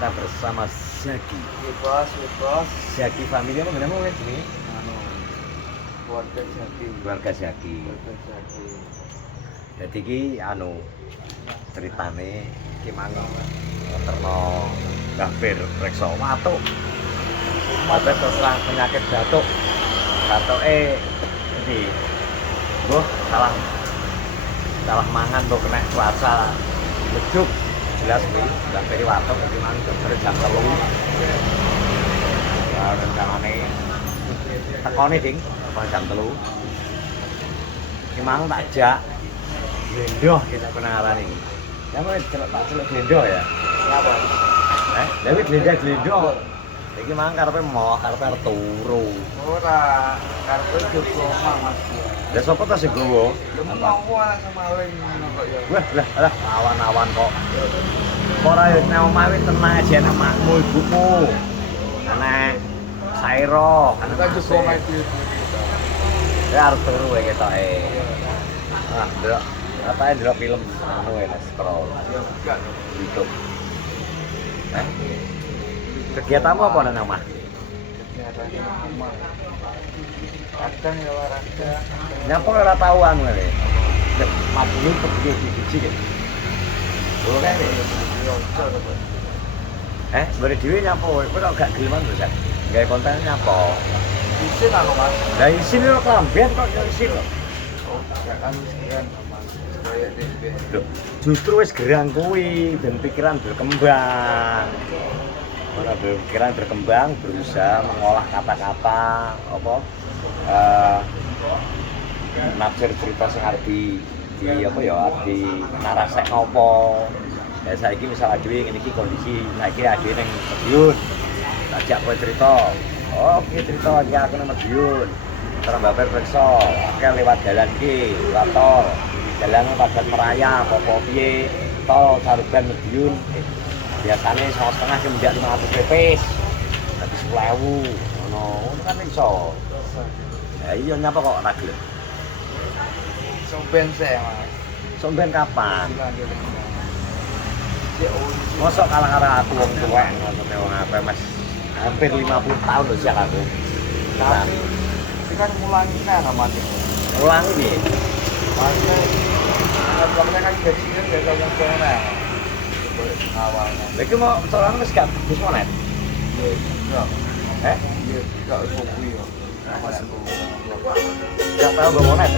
kita bersama Zaki. Bebas. Zaki family ini benar kan ini? Anu, keluarga Jaki. Keluarga Zaki. Keluarga Jaki. Jadi ki anu ceritane ki mang terno gafir preksa watuk. Watuk terserang penyakit batuk. Batuke iki. Mbah salah mangan kok kena cuaca leduk. Jelas nih, nggak beri watuk, gimana dokter jam 3. Ya, rencananya tekone ding, jam 3. Gimana tak jak, gendoh kita penasaran ini. Ya mau tak celuk gendoh ya? Apa? Tapi gendoh. Iki mang karepe karepe turu. Ora, kartu juga Mas. Lah sapa ta sing gowo? Mau anak semaling ngono kok ya. Wah, awan-awan kok. Ora yo nek omah wis tenang aja nek makmu ibumu. Anak Sairo, Kan juga omah itu. ya harus turu ya ketoke. Ah, ndelok apa ya ndelok film anu ya scroll Ya enggak. YouTube. Kegiatanmu apa nang omah? Kegiatannya rumah. Kadang ya olahraga. Nyapa ora tau anu ngene. Madune pergi biji gitu. Lho kan Ya ojo to. boleh dhewe nyapa kowe kok gak geliman to, Sak? Gawe konten nyapa? Isin aku Mas. Lah isin lho klamben kok yo isin lho. Oh, ya kan sekian Mas. Kayak DB. Loh, justru wis gerang kuwi dan pikiran berkembang. Ora pikiran berkembang, berusaha mengolah kata-kata apa nafsir cerita sing arep di apa ya arep di narasek ngopo. Ya saiki misal adewe ngene iki kondisi saiki adewe ning Madiun. Ajak kowe cerita. Oke cerita iki aku ning Madiun. Terus Mbak periksa, oke lewat dalan iki, lewat tol. Jalan padat meraya, apa piye, tol Saruban Madiun. Biasanya 1,5 kemudian 500 pepes. Tapi 10.000. Ngono kan iso. Ya iya nyapa kok ora gelem. Somben saya Mas. Somben kapan? Ya Mosok kalah-kalah aku wong tuwek ngono wong apa Mas. Hampir 50 tahun lho sejak aku. Nah, tapi kan ngulangi kan Mas. ulang iki. Masnya kan gajinya gak kamu kena. Awalnya. Lha iki mau soalnya wis gak bagus monet. Ya. Eh? Iya, gak kopi ya. Mas. Gak tau gak monet.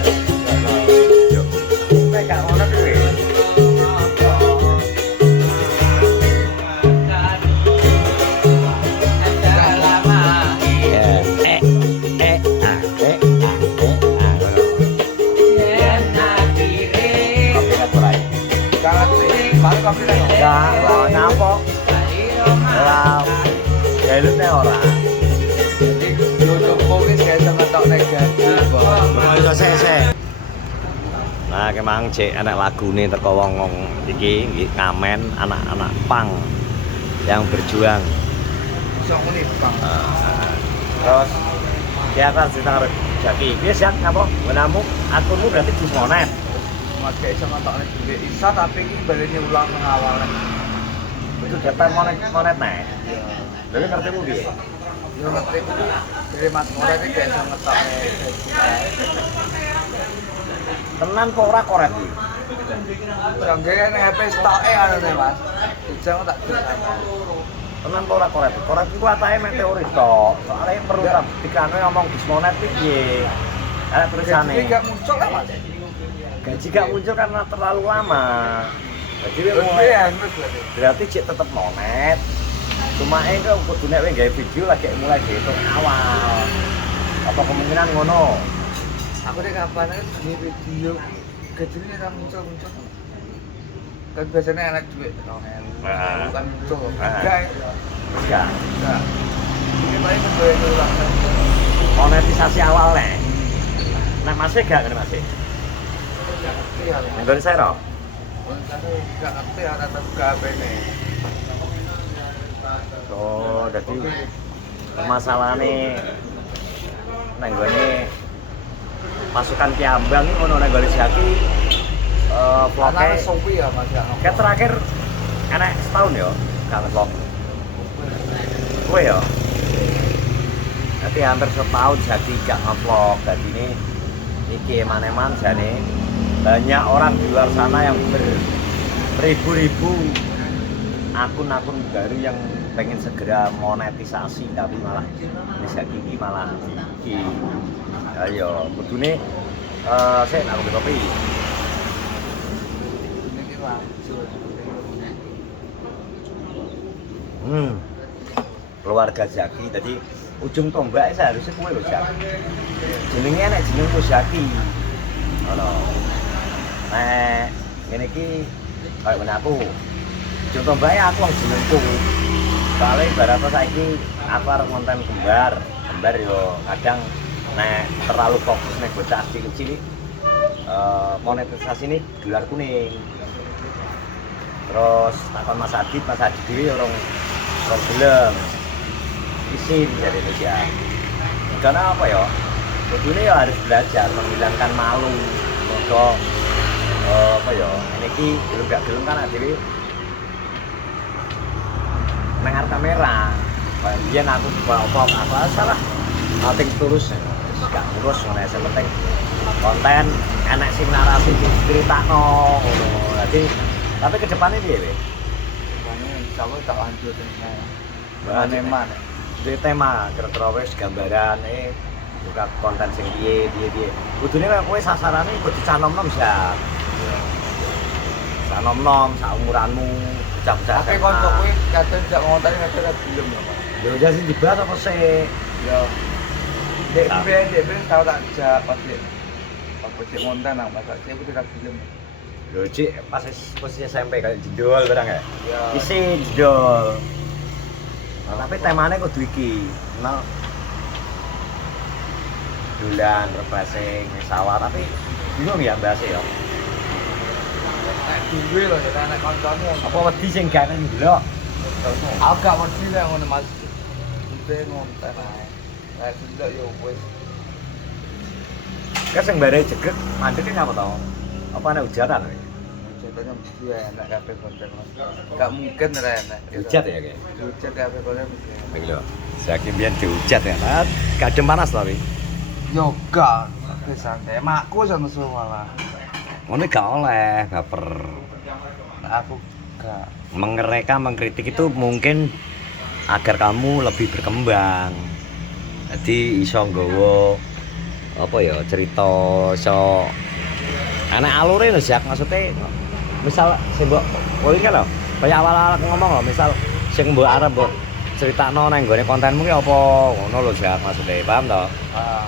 Yo. Nek gak monet kuwi. Enggak, lah nyapa? Lah, ya lu nek ora. Jadi YouTube wis gak iso ngetok negatif. Iso sese. Nah, kemang cek anak lagune teko wong iki ngamen anak-anak pang yang berjuang. Iso ngene Bang. Terus teater cerita Jaki. Piye siap ngapa? Menamu akunmu berarti di monet. Mas gak iso ngetok negatif. Isa tapi iki balene ulang nang awalnya. Itu dapat monet nek. Lha ngertimu piye? Yo ngerti kuwi dari Mas Moret iki gak iso ngetok negatif. Tenan kok ora korek iki. Jangan HP stoke anu Mas. Jangan tak bisa. Tenan kok ora korek. Korek iku atake meteorit tok. Soale perlu tak dikane ngomong dismonet iki piye. Ada tulisane. Jadi gak muncul lah Mas. Gaji gak muncul karena terlalu lama. Jadi Terus mulai ya berarti. berarti cek tetep monet. Cuma kok kudu nek gawe video lagi mulai dihitung awal. Apa kemungkinan ngono? Aku deh kapan aja di video gajinya kan muncul. Kan biasanya anak duit bukan muncul. Enggak. Enggak. Enggak. Ini paling kedua itu ulang. Monetisasi awal nek. Nek masih gak ngene masih. Iya. Nggon sero. Enggak ngerti ada tetap ini. Oh, jadi masalahnya nek nggone pasukan Kiambang iki ngono nek nggone Jaki vlog Anak sopi ya Mas ya. Kayak terakhir enak setahun ya, gak vlog. kowe ya. Nanti hampir setahun jadi gak nge-vlog. Jadi ini iki eman-eman jane banyak orang di luar sana yang beribu-ribu akun-akun baru yang pengen segera monetisasi tapi malah bisa gigi malah gigi. Ayo, kudune saya nak kopi. Ini langsung. Keluarga Zaki, tadi ujung tombaknya seharusnya kue loh Zaki. Jenengnya nek jenengku Zaki. Ono. Nek ngene iki kayak ngene aku. Ujung tombaknya aku wong jenengku. Soalnya ibaratnya saiki aku arep konten kembar yo kadang nek terlalu fokus nek bocah cilik-cilik monetisasi ini gelar kuning. Terus takon Mas Adit dhewe orang gelem. Isin dari Indonesia. Karena apa ya? Kudune ya harus belajar menghilangkan malu. Mergo apa ya? Ini ki gelem kan dhewe nang arep kamera. Biyen aku apa salah. Nothing tulus. Gak ngurus ngene sing penting konten enek sing narasi critakno ngono. Dadi tapi ke depannya piye, Be? Kedepannya insyaallah tak lanjut Eman. Duwe tema kira-kira wis gambaran buka konten sing piye. Kudune kowe sasarane kudu cah nom-nom ya. Cah nom-nom sak umuranmu, bocah-bocah. Tapi kok kowe kadang jak ngonteni kadang film ya, Pak. Yo aja sing dibahas apa sih? Ya. Dek ben tau tak jak pas ngonten nang masak saya kudu tak film. Lho Cik, pas posisi SMP kayak jendol barang ya? Ya. Isi jendol. Nah, tapi temanya kudu iki. Nah, dolan, refreshing, sawah, tapi bingung ya bahasnya ya. Nek duwe lho ya nek kancamu. Apa wedi sing gak ndelok? Aku gak wedi lah ngono Mas. Ipe ngonten ae. Nek ndelok yo wis. Kan sing bare jegrek mandek nyapa to? Apa ana hujatan? Contohnya mesti enak kabeh konten Mas. Gak mungkin ora enak. Hujat ya kayak? Hujat kabeh konten mesti enak. Iki lho. Saiki mbiyen dihujat ya. Nah, kadang panas tapi. Yo gak, wis santai. Makku sono malah. Ngono gak oleh baper. Aku gak. Mengkritik itu mungkin agar kamu lebih berkembang. Jadi iso nggawa apa ya cerita iso anak alure lho Zak, maksudnya misal sing mbok kowe iki lho kaya awal-awal aku ngomong lho misal sing mbok arep mbok critakno nang nggone kontenmu ki apa ngono lho Zak, maksudnya paham to? Ah.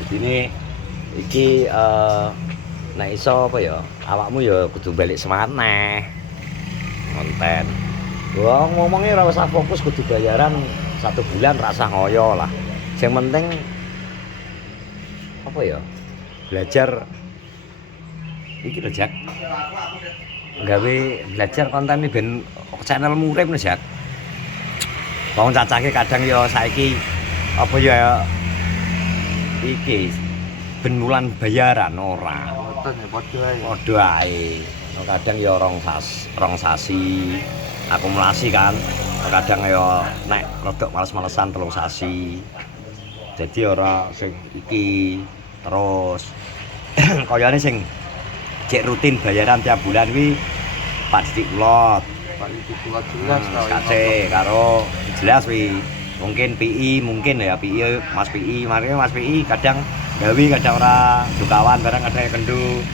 Jadi ini iki nek iso apa ya awakmu ya kudu balik semangat neh konten. Wong ngomongnya ora usah fokus kudu bayaran 1 bulan ra usah ngoyo lah. Yang penting apa ya? Belajar iki lho Jak. Gawe belajar konten iki ben channelmu urip lho Jak. Wong cacake kadang ya saiki apa ya iki ben wulan bayaran ora. Boten ya padha ae. Padha ae. Kadang ya rong sasi akumulasi kan. Kadang ya nek rodok males-malesan 3 sasi. Jadi ora sing iki terus kayane sing cek rutin bayaran tiap bulan kuwi Pak Didik Kulot. Pak Didik Kulot jelas Kace karo jelas kuwi. Mungkin PI mungkin ya PI Mas PI, makanya Mas PI kadang gawe kadang ora dukawan barang kadang kendu.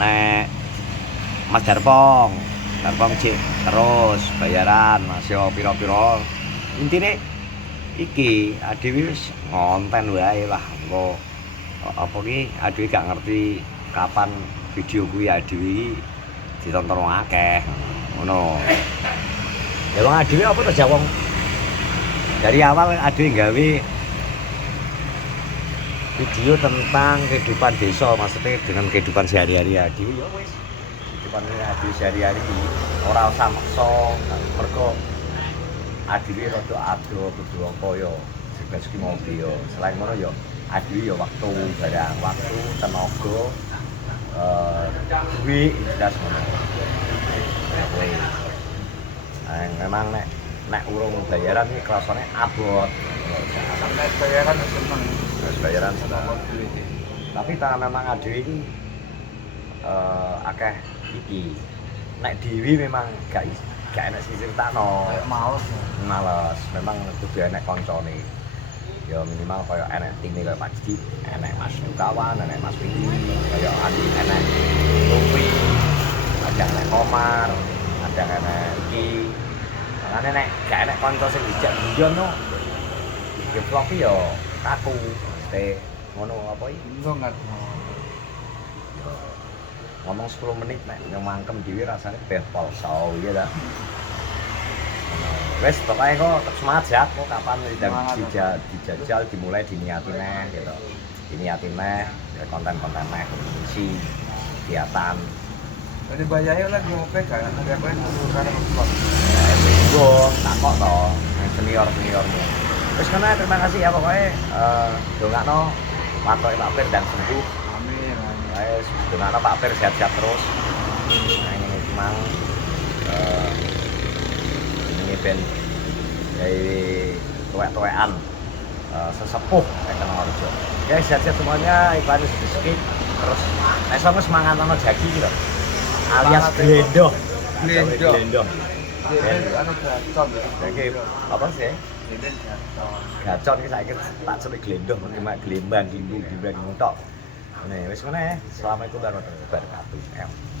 Nek Mas Darpong cek terus bayaran Mas yo pira-pira. Intine iki adewe wis ngonten wae lah engko apa ki adewe gak ngerti kapan video kuwi adewe ditonton wong akeh ngono. Ya wong adewe apa to jawong dari awal adewe gawe video tentang kehidupan desa, maksudnya dengan kehidupan sehari-hari adewe ya wis kehidupan adewe sehari-hari ora usah maksa mergo adewe rada ado kudu apa ya sebes ki mau yo selain ngono ya adewe ya waktu barang waktu tenaga duit jelas ngono Memang nek urung bayaran iki krasane abot. Sampai bayaran seneng. Wis bayaran seneng. Sama duit. Tapi ta memang adewe iki akeh iki. Nek dhewe memang gak enak sing critakno. Kayak males. Males, memang kudu enek kancane. Ya minimal kaya enek time kaya Pak Didi, enek Mas Dukawan, enek Mas Widi, kaya Andi enek Lupi, ada enek Komar, ada enek iki. Makane nek gak enek kanca sing dijak guyon no. Vlog iki ya kaku. Mesti ngono apa iki? Enggak enggak. Ngomong 10 menit nek mangkem dhewe rasane beh polso ya ta. Wes pokoknya kok tetep semangat ya, kok kapan dijajal dimulai diniati neh gitu. Diniati neh ya konten-konten neh si kegiatan. Dari bayarnya lagi ngopi kan, ada apa yang karena vlog. Ya minggu takok to senior-seniormu. Wes kana terima kasih ya pokoknya dongakno watoke Pak Pir dan sembuh. Amin. Wes dongakno Pak Pir sehat-sehat terus. Nah ini memang ini ben dari tuwek-tuwekan sesepuh Tekenarjo. Oke, sehat-sehat semuanya, iklannya sedikit terus esok semangat ono jagi gitu. Alias glendo. Glendo. Anu gacor ya. Jadi apa sih? Ini gacor. Gacor iki saiki tak sebut glendo, cuma glembang, limbu, tok. Nih, wis meneh. Assalamualaikum warahmatullahi wabarakatuh.